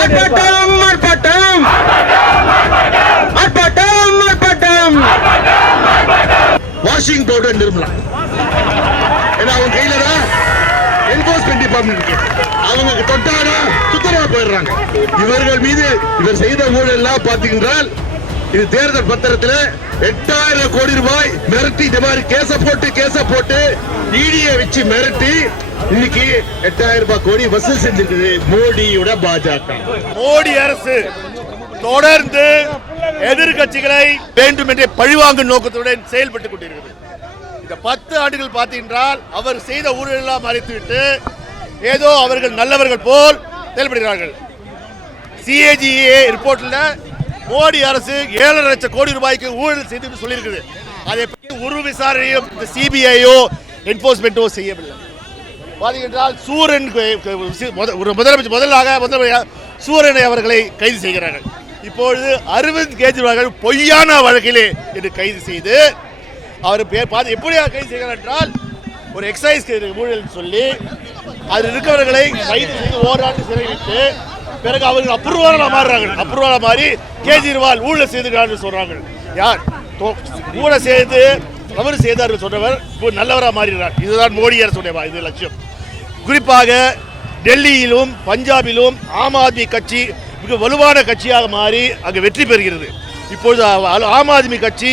ஆர்ப்பாட்டம் ஆர்ப்பாட்டம். ஆர்ப்பாட்டம் ஆர்ப்பாட்டம். Washing powder Nirmala. ஏன்னா அவங்க கையில தான் என்போர்ஸ்மெண்ட் டிபார்ட்மெண்ட் இருக்கு. அவங்க தொட்டாரா சுத்தமா போயிடுறாங்க. இவர்கள் மீது இவர் செய்த ஊழல்லாம் பார்த்தீங்கன்றால் இது தேர்தல் பத்திரத்துல எட்டாயிரம் கோடி ரூபாய் மிரட்டி இந்த மாதிரி கேச போட்டு கேச போட்டு ஈடிய வச்சு மிரட்டி இன்னைக்கு எட்டாயிரம் ரூபாய் கோடி வசூல் செஞ்சிருக்குது மோடியோட பாஜக. மோடி அரசு தொடர்ந்து எதிர்க்கட்சிகளை வேண்டுமென்றே பழிவாங்கும் நோக்கத்துடன் செயல்பட்டுக் கொண்டிருக்கிறது. இந்த பத்து ஆண்டுகள் பார்த்தீங்கன்றால் அவர் செய்த ஊழல் எல்லாம் மறைத்துவிட்டு ஏதோ அவர்கள் நல்லவர்கள் போல் செயல்படுகிறார்கள். சிஏஜிஏ ரிப்போர்ட்ல மோடி அரசு ஏழரை லட்சம் கோடி ரூபாய்க்கு ஊழல் செய்து சொல்லியிருக்குது. அதை பற்றி ஒரு விசாரணையும் இந்த சிபிஐயோ என்போர்ஸ்மெண்ட்டோ செய்யவில்லை. பார்த்தீங்கன்றால் சூரன் ஒரு முதலமைச்சர் முதலாக முதலமைச்சர் சூரனை அவர்களை கைது செய்கிறார்கள். இப்பொழுது அரவிந்த் கெஜ்ரிவால் பொய்யான வழக்கிலே என்று கைது செய்து அவர் பேர் பார்த்து எப்படி கைது செய்கிறார் என்றால் ஒரு எக்ஸைஸ் ஊழல் சொல்லி அதில் இருக்கிறவர்களை கைது செய்து ஓராண்டு சிறையிட்டு பிறகு அவர்கள் அப்ரூவலாக மாறுறாங்க அப்ரூவலாக மாறி கேஜ்ரிவால் ஊழல் செய்துகிறார்கள் சொல்றாங்க யார்? தோ- ஊழல் செய்து தவறு செய்தார்கள் சொன்னவர் நல்லவராக மாறுகிறார் இதுதான் மோடி அரசுடைய இது லட்சியம். குறிப்பாக டெல்லியிலும் பஞ்சாபிலும் ஆம் ஆத்மி கட்சி மிக வலுவான கட்சியாக மாறி அங்கு வெற்றி பெறுகிறது. இப்பொழுது ஆம் ஆத்மி கட்சி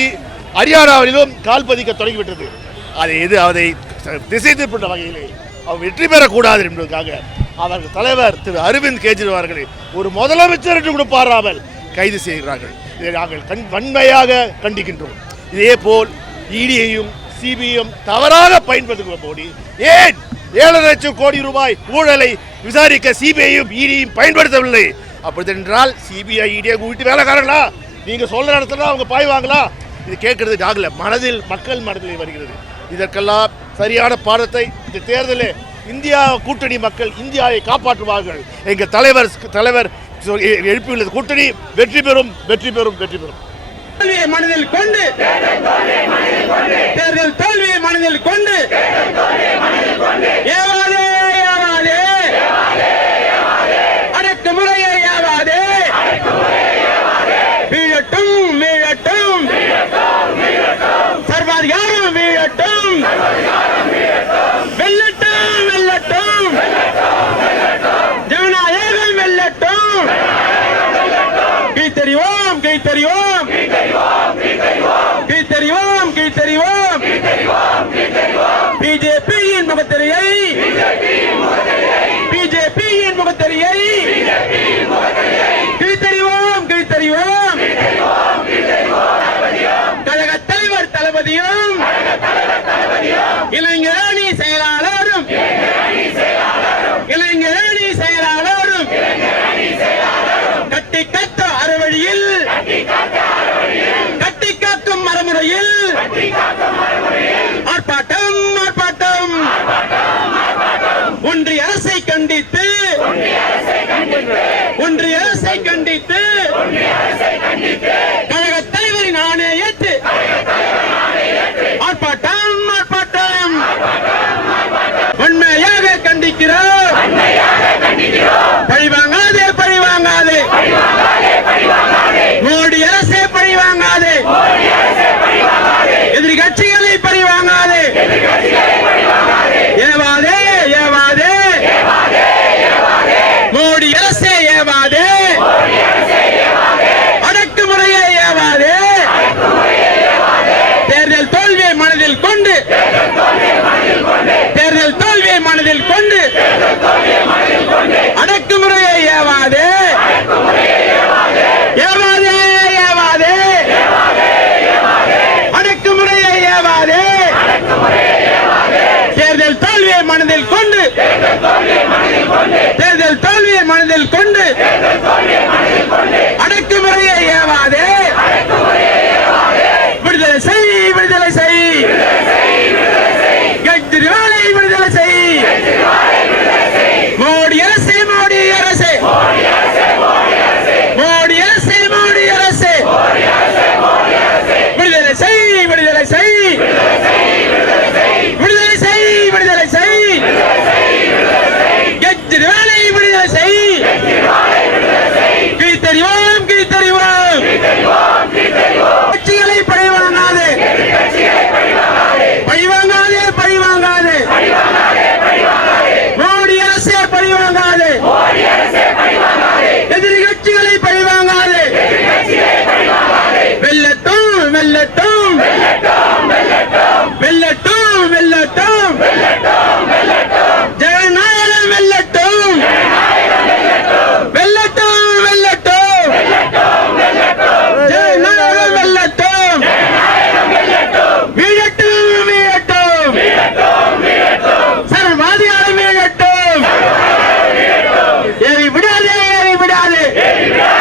ஹரியானாவிலும் கால் பதிக்க தொடங்கிவிட்டது. அதை எது அதை திசை திருப்பின்ற வகையிலே அவர் வெற்றி பெறக்கூடாது என்பதற்காக அவர்கள் தலைவர் திரு அரவிந்த் கெஜ்ரிவால் அவர்களை ஒரு முதலமைச்சர் என்று கூட பாராமல் கைது செய்கிறார்கள். இதை நாங்கள் கண் வன்மையாக கண்டிக்கின்றோம். இதே போல் இடியையும் சிபிஐயும் தவறாக பயன்படுத்துகிற போடி ஏன் ஏழு லட்சம் கோடி ரூபாய் ஊழலை விசாரிக்க சிபிஐயும் இடியும் பயன்படுத்தவில்லை. அப்படி என்றால் சிபிஐ இடியை வீட்டு வேலைக்காரங்களா? நீங்க சொல்ற இடத்துல அவங்க பாய்வாங்களா இது கேட்கறதுக்கு ஆகல மனதில் மக்கள் மனதில் வருகிறது. இதற்கெல்லாம் சரியான பாடத்தை இந்த தேர்தலில் இந்தியா கூட்டணி மக்கள் இந்தியாவை காப்பாற்றுவார்கள். எங்கள் தலைவர் தலைவர் எழுப்பியுள்ளது கூட்டணி வெற்றி பெறும் வெற்றி பெறும் வெற்றி பெறும். தோல்வியை மனதில் கொண்டு தேர்தல் தோல்வியை மனதில் கொண்டு ஏவாதே ஏவாதே அடக்குமுறையை ஏவாதே வீழட்டும் வீழட்டும் சர்வாதிகாரம் வீழட்டும் கை தெரிவோம் கை தெரிவோம் பிஜேபி மனதில் கொண்டு தேர்தல் தோல்வியை மனதில் கொண்டு Ele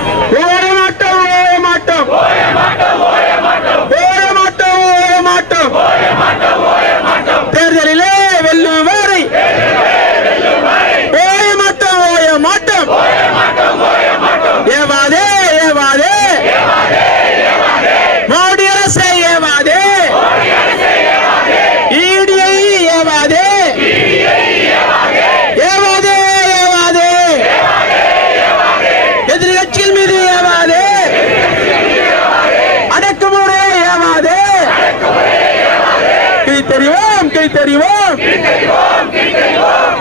கீழ்த்தறிவோம்.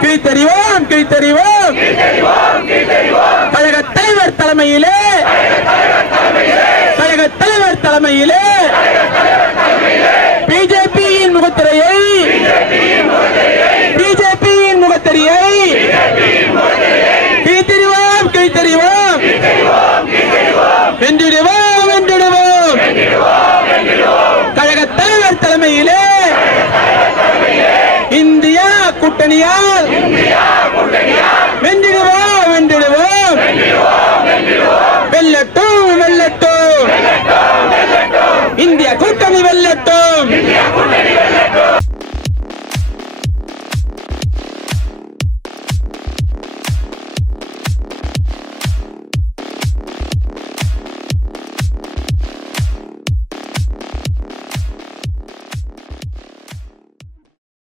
கீழ்த்தறிவோம் கீழ்த்தறிவோம். கழக தலைவர் தலைமையிலே கழக தலைவர் தலைமையிலே নিয়ে